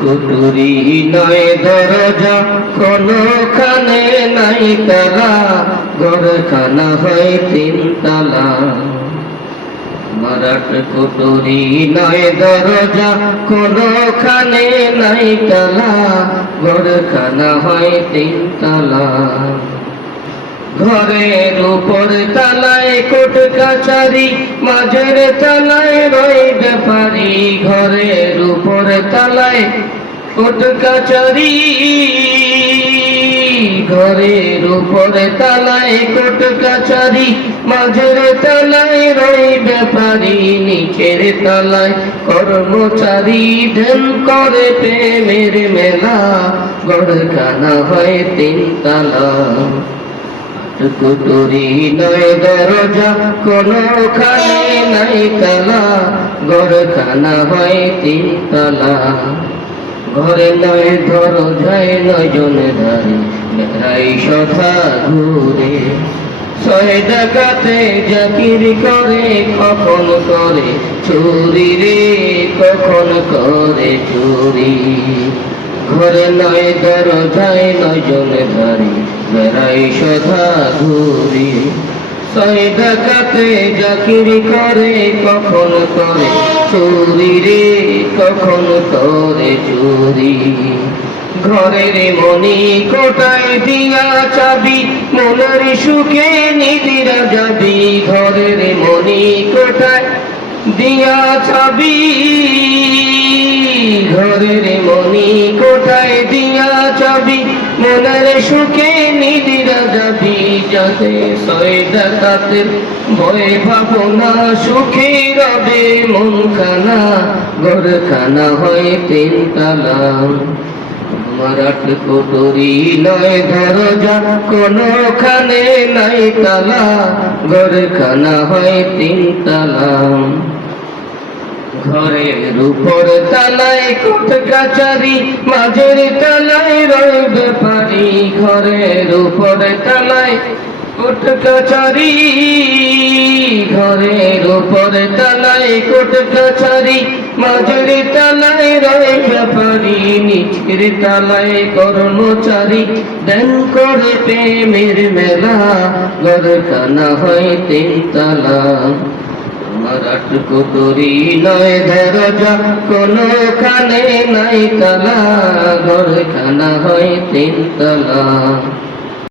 কুটুরি নয় দরজা কোনখানে নাই তালা, ঘরখানা হয় তিন তালা। মারাট কুটুরি নয় দরজা কোনখানে নাই তালা, ঘরখানা হয় তিন তালা। ঘরের উপর তালায় কোট কাচারি মাঝের তালায় রই ব্যাপারি উপর কোট কাচারি ঘরের উপর তালায়, কোট কাচারি মাঝের তালায় রই ব্যাপারি নিচের তালায়। কর্মচারী ধ্যান করে প্রেমের মেলা, গড়খানা হয় তিন তালা কুটুরি নয় দরজা, কোনখানে তালা। ঘরে নয় ধারে সথা ঘুরে। ছয় জাকির করে, কখন করে চুরি রে, কখন করে চুরি। ঘরে নয় দরজায় নয়জন ধারে, বেড়াই সধা ঘুরি। ছয় ডাকাতে জাকিরি করে, কখন করে চুরি রে, কখন করে চুরি। ঘরের মনি কোটায় দিয়া চাবি, মনের সুখে নিদিরা যাবি ঘরের মনি কোটায় দিয়া চাবি, ঘরের মনি কোটায় মনের সুখে নিদিরা যাবি যাতে ছয় ডাকাতের ভয় ভাবনা সুখে রবে মন খানা ঘরখানা হয় তিন তালা মারাট কুটুরি নয় দরজা, কোনখানে নাই তালা, ঘরখানা হয় তিন তালা ঘরের উপর তালায় কোট কাচারি, মাঝের তালায় রয় ব্যাপারি। ঘরের উপর তালায় কোট কাচারি ঘরের উপর তালায় কোট কাচারি মাঝের তালায় রয় ব্যাপারি, নিচের তালায় কর্মচারী, দেন করে প্রেমের মেলা, ঘরখানা হয় তিন তালা। মারাট করি নয় দরজা কোনখানে নাই তালা ঘরখানা হয় তিন তালা